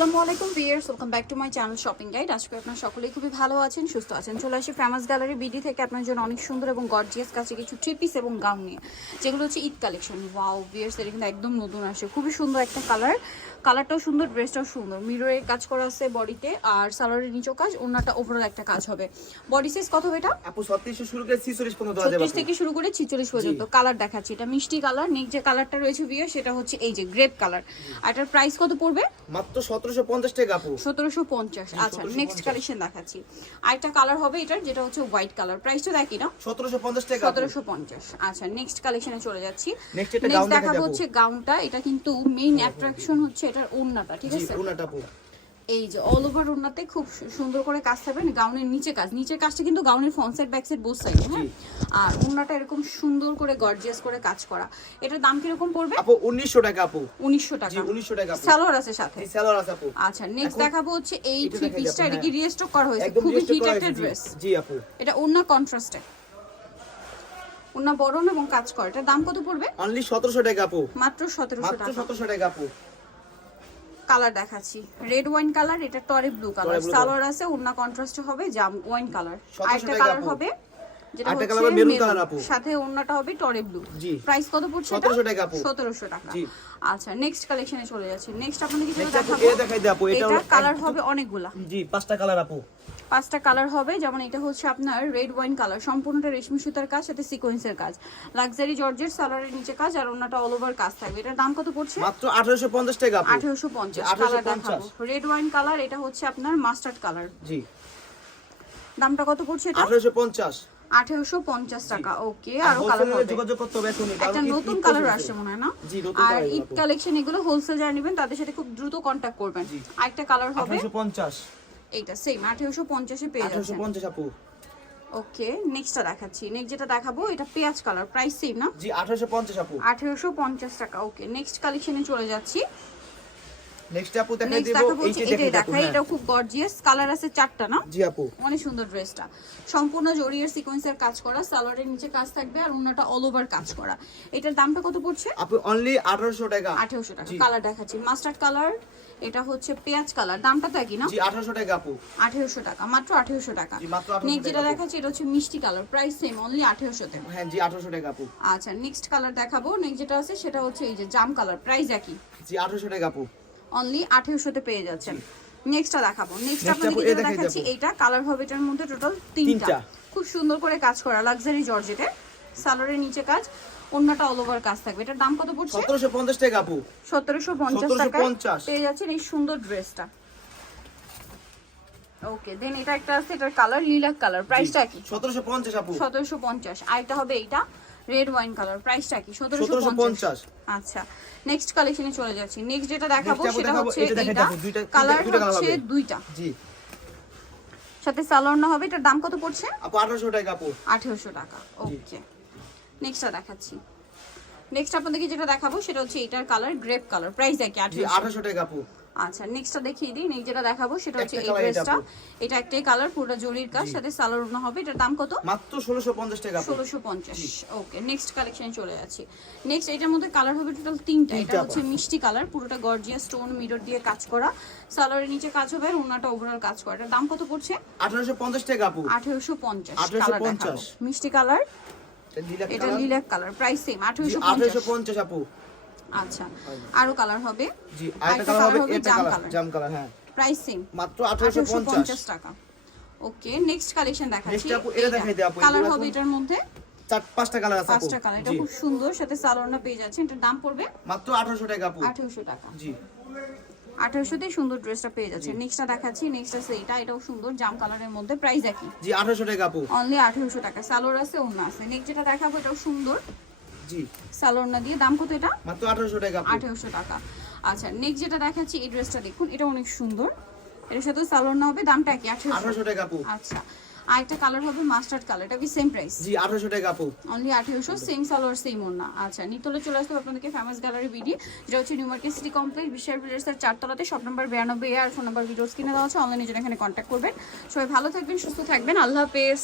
আসসালামু আলাইকুম viewers, welcome back to my channel shopping guide. আজকে আপনারা সকলেই খুবই ভালো আছেন, সুস্থ আছেন। চলে আসি ফেমাস গ্যালারি বিডি থেকে আপনার জন্য অনেক সুন্দর এবং গর্জিয়াস কাছে কিছু থ্রি পিস এবং গাউন নিয়ে, যেগুলো হচ্ছে ঈদ কালেকশন। ওয়াও ভিউয়ার্স, এটা কিন্তু একদম নতুন আসে, খুবই সুন্দর একটা কালারটাও সুন্দর, ড্রেসটাও সুন্দর। মিররের কাজ করা আছে বডিতে, আর সালোয়ারের নিচেও কাজ, ওন্নাটা ওভারঅল একটা কাজ হবে। বডি সাইজ কত হবে এটা? আপু 36 শুরু করে 46 পর্যন্ত দেওয়া যাবে। 36 থেকে শুরু করে 46 পর্যন্ত। কালার দেখাচ্ছি, এটা মিষ্টি কালার। নেক্সট যে কালারটা রয়েছে ভিউয়ার্স, সেটা হচ্ছে এই যে গ্রেপ কালার। আর এটার প্রাইস কত পড়বে? মাত্র 1750 টাকা আপু। 1750। আচ্ছা, নেক্সট কালেকশন দেখাচ্ছি। আরেকটা কালার হবে এটার, যেটা হচ্ছে হোয়াইট কালার। প্রাইসটা দেখি না, 1750 টাকা। 1750। আচ্ছা, নেক্সট কালেকশনে চলে যাচ্ছি। নেক্সট এটা গাউন দেখাবো হচ্ছে গাউনটা। এটা কিন্তু মেইন অ্যাট্রাকশন হচ্ছে এটার ওন্নাটা, ঠিক আছে? ওন্নাটা আপু এই যে অল ওভার ওন্নাতে খুব সুন্দর করে কাজ থাকবে। গাউনের নিচের কাজটা কিন্তু গাউনের front side back side both side, হ্যাঁ। আর ওন্নাটা এরকম সুন্দর করে গর্জিয়াস করে কাজ করা। এটার দাম কিরকম পড়বে আপু? 1900 টাকা আপু। 1900 টাকা। জি 1900 টাকা আপু। সালোয়ার আছে সাথে? জি সালোয়ার আছে আপু। আচ্ছা, নেক্সট দেখাবো হচ্ছে এই থ্রি পিসটা। এটা কি রিস্টক করা হয়েছে? খুবই হিট একটা ড্রেস। জি আপু। এটা ওন্না কন্ট্রাস্টে, ওন্না বড় না এবং কাজ করে। এটার দাম কত পড়বে? অনলি 1700 টাকা আপু। মাত্র 1700 মাত্র টাকা। 1700 টাকা আপু। কালার দেখাচ্ছি, রেড ওয়াইন কালার, এটা টরে ব্লু কালার। সালোয়ার আছে, ওন্না কন্ট্রাস্টে হবে জাম ওয়াইন কালার। আরেকটা কালার হবে যেটা হচ্ছে মেরুন কালার আপু, সাথে ওন্নাটা হবে টরে ব্লু। প্রাইস কত পড়ছে? 1700 টাকা আপু। 1700 টাকা। জি আচ্ছা, নেক্সট কালেকশনে চলে যাচ্ছি। নেক্সট আপনাদেরকে যেটা দেখাবো, এটা দেখাই দাও আপু। এটা কালার হবে অনেকগুলা। জি 5টা কালার আপু। 5টা কালার হবে। যেমন এটা হচ্ছে আপনার রেড ওয়াইন কালার, সম্পূর্ণটা রেশমি সুতার কাজ, সাথে সিকোয়েন্সের কাজ, লাক্সারি জর্জেট, সালোয়ারের নিচে কাজ, আর ওন্নাটা অল ওভার কাজ থাকবে। এটার দাম কত পড়ছে? মাত্র 1850 টাকা আপু। 1850। কালার দেখাবো রেড ওয়াইন কালার, এটা হচ্ছে আপনার মাস্টার্ড কালার। জি দামটা কত পড়ছে এটা? 1850। 1850 টাকা। ওকে, আরো কালার হবে। যোগাযোগ করতে হবে এখন। একটা নতুন কালার আসছে মনে হয় না? জি নতুন আর কালার। ঈদ কালেকশন এগুলো হোলসেল যারা নেবেন তাদের সাথে খুব দ্রুত কন্টাক্ট করবেন। আরেকটা কালার হবে 1850। এইটা সেম 1850 এ পেয়ে যাচ্ছেন। 1850 আপু। ওকে, নেক্সটটা দেখাচ্ছি। নেক্সট যেটা দেখাবো এটা পেঁয়াজ কালার, প্রাইস সেম না? জি 1850 আপু। 1850 টাকা। ওকে, নেক্সট কালেকশনে চলে যাচ্ছি। নেক্সট আপু দেখাই নেক্সট দেব। দেখাবো এইটাই দেখাই। এটা খুব গর্জিয়াস কালার আছে 4টা না? জি আপু। অনেক সুন্দর ড্রেসটা, সম্পূর্ণ জরির সিকোয়েন্সের কাজ করা, সালোয়ারের নিচে কাজ থাকবে, আর ওন্নাটা অল ওভার কাজ করা। এটার দামটা কত পড়ছে? আপু অনলি 1800 টাকা। 1800 টাকা। কালার দেখাচ্ছি, মাস্টার্ড কালার, এটা হচ্ছে পেঁয়াজ কালার। দামটা তো একই না? জি 1800 টাকা আপু। 1800 টাকা, মাত্র 1800 টাকা। জি মাত্র 1800 নেক্সট যেটা দেখাচ্ছি এটা হচ্ছে মিষ্টি কালার, প্রাইস সেম, অনলি 1800 তে। হ্যাঁ জি 1800 টাকা আপু। আচ্ছা, নেক্সট কালার দেখাবো। নেক্সট যেটা আছে সেটা হচ্ছে এই যে জাম কালার, প্রাইস একই, জি 1800 টাকা আপু। অনলি 1800 তে পেয়ে যাচ্ছেন। নেক্সটটা দেখাবো। নেক্সট Next আপনাদেরকে আপু, যেটা এই দেখাই দেখাচ্ছি, দেবো। এইটা কালার হবে এটার মধ্যে টোটাল 3টা। খুব সুন্দর করে কাজ করা, লাক্সারি জর্জেটে, সালোয়ারের নিচে কাজ, ওন্নাটা অল ওভার কাজ থাকবে। এটার দাম কত পড়ছে? 1750 টাকা আপু। 1750 টাকায় 1750 পেয়ে যাচ্ছেন এই সুন্দর ড্রেসটা। ওকে, দেন এটা একটা আছে, এটার কালার লিলাক কালার, প্রাইসটা কি? 1750 আপু। 1750। আর এটা হবে এইটা রেড ওয়াইন কালার, প্রাইসটা কি? 1750। 1750। আচ্ছা, নেক্সট কালেকশনে চলে যাচ্ছি। নেক্সট যেটা দেখাবো Next আপু সেটা দেখাবো, হচ্ছে এটা দেখাই এইটা দেবো, দুইটা কালার কালার হচ্ছে হবে। দুইটা, জি সাথে সালোয়ার না হবে। এটার দাম কত পড়ছে? আপু 1800 টাকা আপু। 1800 টাকা। ওকে, নেক্সটটা দেখাচ্ছি। নেক্সট আপনাদেরকে যেটা দেখাবো সেটা হচ্ছে এটার কালার গ্রেপ কালার, প্রাইস কি? জি 1800 টাকা আপু। আচ্ছা, নেক্সটটা দেখিয়ে দিই। নেক্সট যেটা দেখাবো সেটা হচ্ছে একটা এই colour ড্রেসটা। এটা এটা একটাই কালার, পুরো জরির কাজ, সাথে সালোয়ার ওড়না হবে। এটার দাম কত? মাত্র 1650 টাকা আপু। 1650। ওকে, নেক্সট কালেকশনে চলে যাচ্ছি। নেক্সট এটার মধ্যে কালার হবে টোটাল 3টা। এটা হচ্ছে মিষ্টি কালার, পুরোটা গর্জিয়াস স্টোন মিরর দিয়ে কাজ করা, সালোয়ারের নিচে কাজ হবে, আর ওড়নাটা ওভারঅল কাজ করা। এটার দাম কত পড়ছে? 1850 টাকা আপু। 1850। 1850 কালার দেখাবো, মিষ্টি কালার, এটা লিলাক কালার, প্রাইস সেম 1850। 1850 আপু। আচ্ছা, আরো কালার হবে। জি আরেকটা কালার হবে, এটা কালার জাম কালার। হ্যাঁ প্রাইস সেম, মাত্র 1850 টাকা। ওকে, নেক্সট কালেকশন দেখাচ্ছি। নেক্সট আপু এটা দেখাই দাও আপু। কালার হবে এটার মধ্যে 5টা কালার আছে আপু। 5টা কালার। এটা খুব সুন্দর, সাথে সালোয়ারটা পেয়ে যাচ্ছেন। এটার দাম পড়বে মাত্র 1800 টাকা আপু। 1800 টাকা। জি 1800 তে সুন্দর ড্রেসটা পেয়ে যাচ্ছেন। নেক্সটটা দেখাচ্ছি। নেক্সট আছে এটাও সুন্দর জাম কালারের মধ্যে, প্রাইস একই, জি 1800 টাকা আপু। অনলি 1800 টাকা। সালোয়ার আছে, ওড়না আছে। নেক্সট যেটা দেখাবো এটাও সুন্দর, জি সালোয়ার না দিয়ে। দাম কত এটা? মাত্র 1800 টাকা আপু। 1800 টাকা। আচ্ছা, নেক্সট যেটা দেখাচ্ছি এই ড্রেসটা দেখুন, এটা অনেক সুন্দর, এর সাথে সালোয়ার না হবে, দামটা কি? 1800 টাকা আপু। আচ্ছা, আরেকটা কালার হবে মাস্টার্ড কালার, এটা কি সেম প্রাইস? জি 1800 টাকা আপু। অনলি 1800, সেম সালোয়ার সেম ওড়না। আচ্ছা, নিতলে চলে আসতে হবে আপনাদেরকে ফেমাস গ্যালারি বিডি, যেটা হচ্ছে নিউ মার্কেট সিটি কমপ্লেক্স, বিশাল বিল্ডার্সের 4 তলাতে, শপ নাম্বার 92 আর ফোন নাম্বার ভিডিওস কিনে দেওয়া আছে। অনলাইনে যেটা এখানে কন্ট্যাক্ট করবেন। সবাই ভালো থাকবেন, সুস্থ থাকবেন, আল্লাহ হাফেজ।